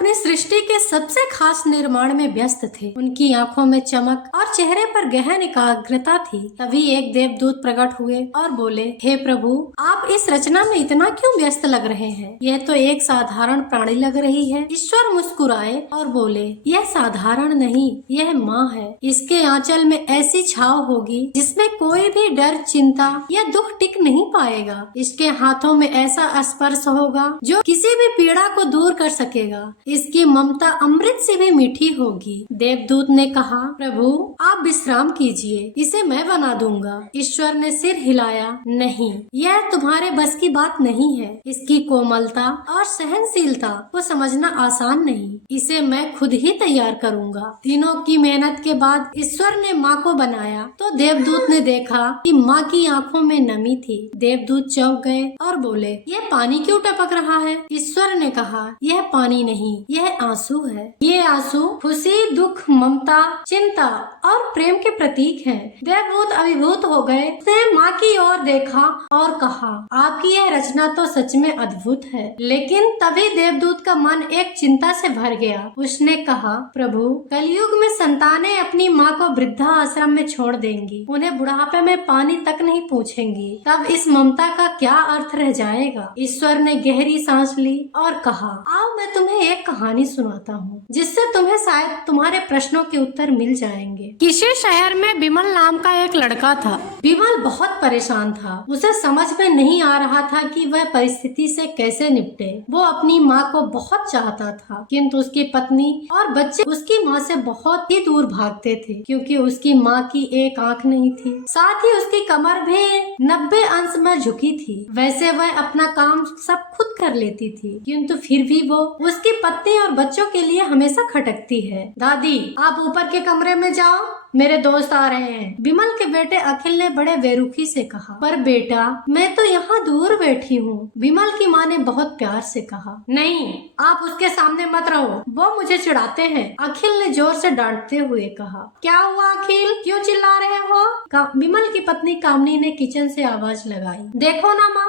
अपनी सृष्टि के सबसे खास निर्माण में व्यस्त थे। उनकी आंखों में चमक और चेहरे पर गहन एकाग्रता थी। तभी एक देवदूत प्रकट हुए और बोले, हे प्रभु, आप इस रचना में इतना क्यों व्यस्त लग रहे हैं? यह तो एक साधारण प्राणी लग रही है। ईश्वर मुस्कुराए और बोले, यह साधारण नहीं, यह माँ है। इसके आंचल में ऐसी छाव होगी जिसमें कोई भी डर, चिंता या दुख टिक नहीं पाएगा। इसके हाथों में ऐसा स्पर्श होगा जो किसी भी पीड़ा को दूर कर सकेगा। इसकी ममता अमृत से भी मीठी होगी। देवदूत ने कहा, प्रभु, आप विश्राम कीजिए, इसे मैं बना दूंगा। ईश्वर ने सिर हिलाया, नहीं, यह तुम्हारे बस की बात नहीं है। इसकी कोमलता और सहनशीलता को समझना आसान नहीं। इसे मैं खुद ही तैयार करूंगा। दिनों की मेहनत के बाद ईश्वर ने माँ को बनाया तो देवदूत ने देखा कि माँ की आंखों में नमी थी। देवदूत चौंक गए और बोले, यह पानी क्यों टपक रहा है? ईश्वर ने कहा, यह पानी नहीं, यह आंसू है। ये आंसू खुशी, दुख, ममता, चिंता और प्रेम के प्रतीक हैं। देवदूत अभिभूत हो गए। उसने माँ की ओर देखा और कहा, आपकी यह रचना तो सच में अद्भुत है। लेकिन तभी देवदूत का मन एक चिंता से भर गया। उसने कहा, प्रभु, कलयुग में संतानें अपनी माँ को वृद्धा आश्रम में छोड़ देंगी, उन्हें बुढ़ापे में पानी तक नहीं पूछेंगी, तब इस ममता का क्या अर्थ रह जाएगा? ईश्वर ने गहरी सांस ली और कहा, आओ मैं तुम्हें एक कहानी सुनाता हूँ, जिससे तुम्हें शायद तुम्हारे प्रश्नों के उत्तर मिल जाएंगे। किसी शहर में विमल नाम का एक लड़का था। विमल बहुत परेशान था। उसे समझ में नहीं आ रहा था कि वह परिस्थिति से कैसे निपटे। वो अपनी माँ को बहुत चाहता था, किंतु उसकी पत्नी और बच्चे उसकी माँ से बहुत ही दूर भागते थे, क्योंकि उसकी माँ की एक आंख नहीं थी। साथ ही उसकी कमर भी 90 अंश में झुकी थी। वैसे वह अपना काम सब खुद कर लेती थी, किंतु फिर भी वो उसकी पत्नी और बच्चों के लिए हमेशा खटकती है। दादी, आप ऊपर के कमरे में जाओ, मेरे दोस्त आ रहे हैं। विमल के बेटे अखिल ने बड़े बेरुखी से कहा, पर बेटा, मैं तो यहाँ दूर बैठी हूँ। विमल की माँ ने बहुत प्यार से कहा, नहीं, आप उसके सामने मत रहो, वो मुझे चिढ़ाते हैं। अखिल ने जोर से डांटते हुए कहा, क्या हुआ अखिल, क्यों चिल्ला रहे हो? विमल की पत्नी कामनी ने किचन से आवाज लगाई, देखो ना माँ,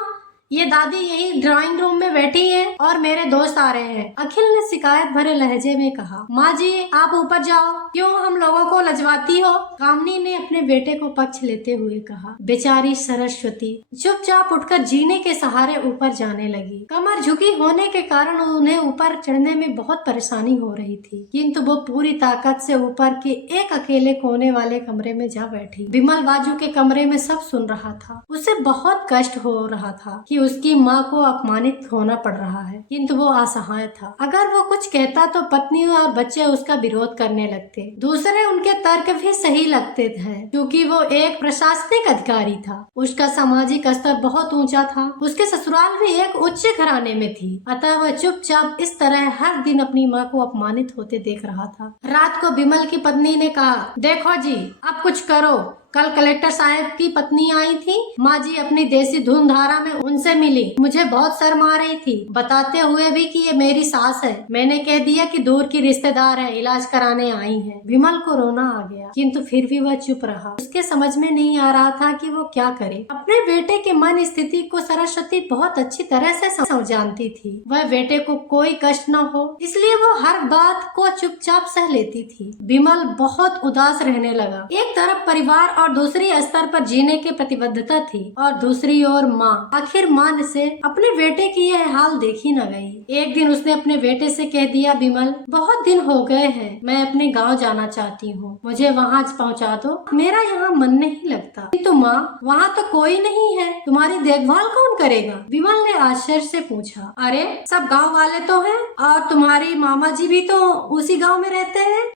ये दादी यही ड्राइंग रूम में बैठी है और मेरे दोस्त आ रहे हैं। अखिल ने शिकायत भरे लहजे में कहा, माँ जी, आप ऊपर जाओ, क्यों हम लोगों को लजवाती हो? कामनी ने अपने बेटे को पक्ष लेते हुए कहा। बेचारी सरस्वती चुपचाप उठकर जीने के सहारे ऊपर जाने लगी। कमर झुकी होने के कारण उन्हें ऊपर चढ़ने में बहुत परेशानी हो रही थी, किंतु वो पूरी ताकत से ऊपर के एक अकेले कोने वाले कमरे में जा बैठी। विमल बाजू के कमरे में सब सुन रहा था। उसे बहुत कष्ट हो रहा था कि उसकी माँ को अपमानित होना पड़ रहा है, किंतु वो असहाय था। अगर वो कुछ कहता तो पत्नी और बच्चे उसका विरोध करने लगते। दूसरे उनके तर्क भी सही लगते थे, क्योंकि वो एक प्रशासनिक अधिकारी था। उसका सामाजिक स्तर बहुत ऊंचा था। उसके ससुराल भी एक उच्च घराने में थी, अतः वह चुपचाप इस तरह हर दिन अपनी माँ को अपमानित होते देख रहा था। रात को विमल की पत्नी ने कहा, देखो जी, अब कुछ करो। कल कलेक्टर साहब की पत्नी आई थी। माँ जी अपनी देसी धुन धारा में उनसे मिली। मुझे बहुत शर्म आ रही थी, बताते हुए भी कि ये मेरी सास है। मैंने कह दिया कि दूर की रिश्तेदार है, इलाज कराने आई है। विमल को रोना आ गया, किंतु फिर भी वह चुप रहा। उसके समझ में नहीं आ रहा था कि वो क्या करे। अपने बेटे के मन स्थिति को सरस्वती बहुत अच्छी तरह से जानती थी। वह बेटे को कोई कष्ट न हो, इसलिए वो हर बात को चुपचाप सह लेती थी। विमल बहुत उदास रहने लगा। एक तरफ परिवार और दूसरी स्तर पर जीने की प्रतिबद्धता थी, और दूसरी ओर माँ। आखिर माँ से अपने बेटे की यह हाल देखी न गई। एक दिन उसने अपने बेटे से कह दिया, विमल, बहुत दिन हो गए हैं, मैं अपने गांव जाना चाहती हूँ, मुझे वहाँ पहुँचा दो, मेरा यहाँ मन नहीं लगता। किंतु माँ, वहाँ तो कोई नहीं है, तुम्हारी देखभाल कौन करेगा? विमल ने आश्चर्य से पूछा। अरे, सब गाँव वाले तो हैं, और तुम्हारी मामा जी भी तो उसी गाँव में रहते हैं,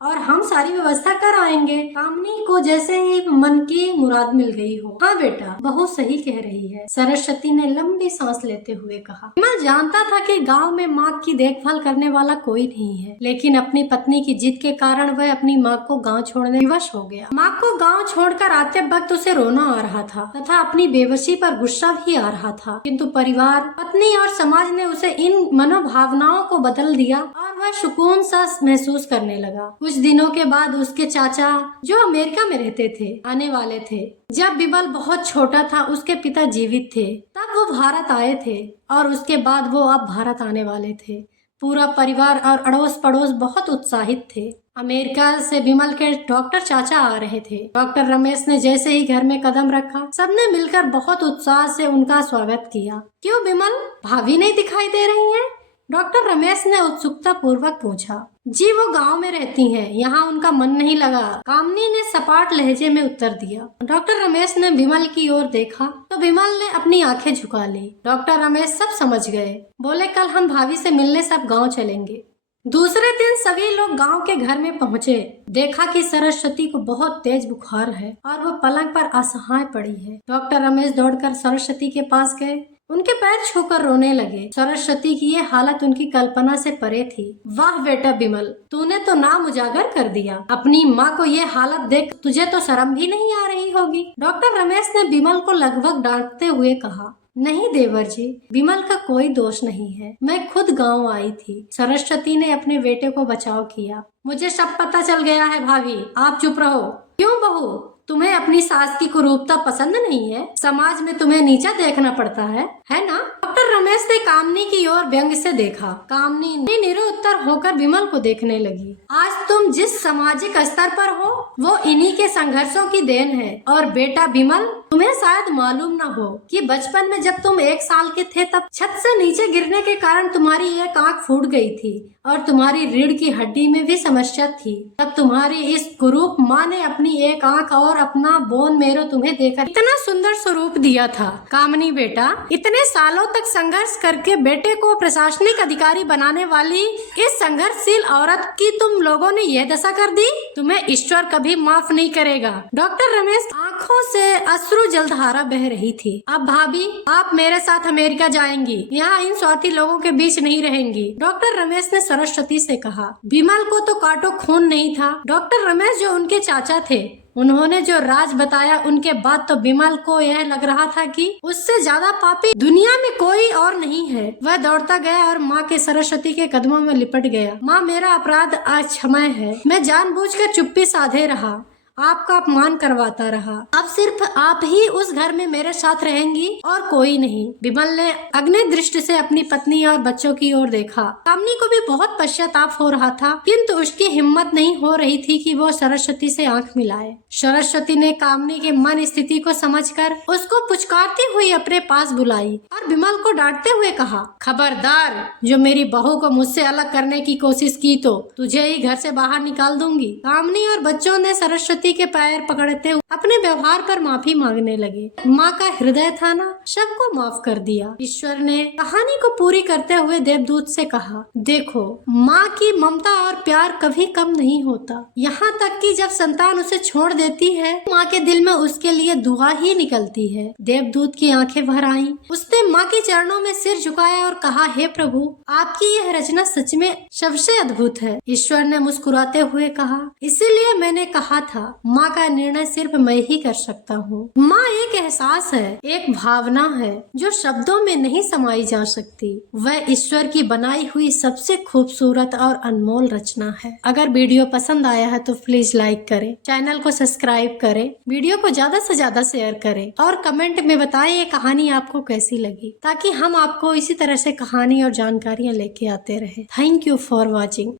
और हम सारी व्यवस्था कर आएंगे। कामनी को जैसे ही मन की मुराद मिल गई हो। हाँ बेटा, बहुत सही कह रही है, सरस्वती ने लंबी सांस लेते हुए कहा। विमल जानता था कि गांव में माँ की देखभाल करने वाला कोई नहीं है, लेकिन अपनी पत्नी की जिद के कारण वह अपनी माँ को गांव छोड़ने विवश हो गया। माँ को गांव छोड़कर आते वक्त उसे रोना आ रहा था तथा अपनी बेबसी पर गुस्सा भी आ रहा था, किंतु परिवार, पत्नी और समाज ने उसे इन मनोभावनाओं को बदल दिया और वह सुकून सा महसूस करने लगा। कुछ दिनों के बाद उसके चाचा, जो अमेरिका में रहते थे, आने वाले थे। जब विमल बहुत छोटा था, उसके पिता जीवित थे, तब वो भारत आए थे, और उसके बाद वो अब भारत आने वाले थे। पूरा परिवार और अड़ोस पड़ोस बहुत उत्साहित थे। अमेरिका से विमल के डॉक्टर चाचा आ रहे थे। डॉक्टर रमेश ने जैसे ही घर में कदम रखा, सबने मिलकर बहुत उत्साह से उनका स्वागत किया। क्यों विमल, भाभी नहीं दिखाई दे रही हैं? डॉक्टर रमेश ने उत्सुकता पूर्वक पूछा। जी वो गांव में रहती हैं, यहाँ उनका मन नहीं लगा, कामनी ने सपाट लहजे में उत्तर दिया। डॉक्टर रमेश ने विमल की ओर देखा तो विमल ने अपनी आंखें झुका ली। डॉक्टर रमेश सब समझ गए। बोले कल हम भाभी से मिलने सब गांव चलेंगे। दूसरे दिन सभी लोग गांव के घर में पहुंचे। देखा कि सरस्वती को बहुत तेज बुखार है और वो पलंग पर असहाय पड़ी है। डॉक्टर रमेश दौड़कर सरस्वती के पास गए, उनके पैर छूकर रोने लगे। सरस्वती की ये हालत उनकी कल्पना से परे थी। वाह बेटा विमल, तूने तो नाम उजागर कर दिया। अपनी माँ को ये हालत देख तुझे तो शर्म भी नहीं आ रही होगी। डॉक्टर रमेश ने विमल को लगभग डांटते हुए कहा, नहीं देवर जी, विमल का कोई दोष नहीं है, मैं खुद गांव आई थी। सरस्वती ने अपने बेटे को बचाव किया। मुझे सब पता चल गया है भाभी, आप चुप रहो। क्यों बहू, तुम्हें अपनी सास की कुरूपता पसंद नहीं है? समाज में तुम्हें नीचा देखना पड़ता है ना? डॉक्टर रमेश ने कामनी की ओर व्यंग से देखा। कामनी निरुत्तर होकर विमल को देखने लगी। आज तुम जिस सामाजिक स्तर पर हो वो इन्हीं के संघर्षों की देन है। और बेटा विमल, तुम्हें शायद मालूम न हो कि बचपन में जब तुम 1 साल के थे तब छत से नीचे गिरने के कारण तुम्हारी एक आंख फूट गई थी और तुम्हारी रीढ़ की हड्डी में भी समस्या थी। तब तुम्हारी इस कुरूप माँ ने अपनी एक आंख और अपना बोन मेरो तुम्हें देकर इतना सुंदर स्वरूप दिया था। कामनी बेटा, इतने सालों तक संघर्ष करके बेटे को प्रशासनिक अधिकारी बनाने वाली इस संघर्षशील औरत की तुम लोगों ने यह दशा कर दी, तुम्हें ईश्वर कभी माफ नहीं करेगा। डॉक्टर रमेश आंखों से अश्रु जलधारा बह रही थी। अब भाभी, आप मेरे साथ अमेरिका जाएंगी, यहाँ इन स्वार्थी लोगों के बीच नहीं रहेंगी। डॉक्टर रमेश ने सरस्वती से कहा। विमल को तो काटो खून नहीं था। डॉक्टर रमेश जो उनके चाचा थे, उन्होंने जो राज बताया, उनके बाद तो विमल को यह लग रहा था कि उससे ज्यादा पापी दुनिया में कोई और नहीं है। वह दौड़ता गया और माँ के सरस्वती के कदमों में लिपट गया। माँ, मेरा अपराध अक्षम्य है, मैं जानबूझकर चुप्पी साधे रहा, आपका अपमान करवाता रहा। अब सिर्फ आप ही उस घर में मेरे साथ रहेंगी और कोई नहीं। विमल ने अग्नि दृष्टि से अपनी पत्नी और बच्चों की ओर देखा। कामनी को भी बहुत पश्चाताप हो रहा था, किंतु उसकी हिम्मत नहीं हो रही थी कि वो सरस्वती से आंख मिलाए। सरस्वती ने कामनी के मन स्थिति को समझकर उसको पुचकारती हुई अपने पास बुलाई और विमल को डांटते हुए कहा, खबरदार, जो मेरी बहू को मुझसे अलग करने की कोशिश की तो तुझे ही घर से बाहर निकाल दूंगी। कामनी और बच्चों ने सरस्वती के पैर पकड़ते हुए अपने व्यवहार पर माफी मांगने लगे। माँ का हृदय था ना, सबको माफ कर दिया। ईश्वर ने कहानी को पूरी करते हुए देवदूत से कहा, देखो, माँ की ममता और प्यार कभी कम नहीं होता। यहाँ तक कि जब संतान उसे छोड़ देती है, माँ के दिल में उसके लिए दुआ ही निकलती है। देवदूत की आंखें भर आईं। उसने माँ के चरणों में सिर झुकाया और कहा, हे प्रभु, आपकी यह रचना सच में सबसे अद्भुत है। ईश्वर ने मुस्कुराते हुए कहा, इसीलिए मैंने कहा था, माँ का निर्णय सिर्फ मैं ही कर सकता हूँ। माँ एक एहसास है, एक भावना है जो शब्दों में नहीं समाई जा सकती। वह ईश्वर की बनाई हुई सबसे खूबसूरत और अनमोल रचना है। अगर वीडियो पसंद आया है तो प्लीज लाइक करें, चैनल को सब्सक्राइब करें, वीडियो को ज्यादा से ज्यादा शेयर करें और कमेंट में बताएं ये कहानी आपको कैसी लगी, ताकि हम आपको इसी तरह से कहानी और जानकारियाँ लेके आते रहे। Thank you for watching.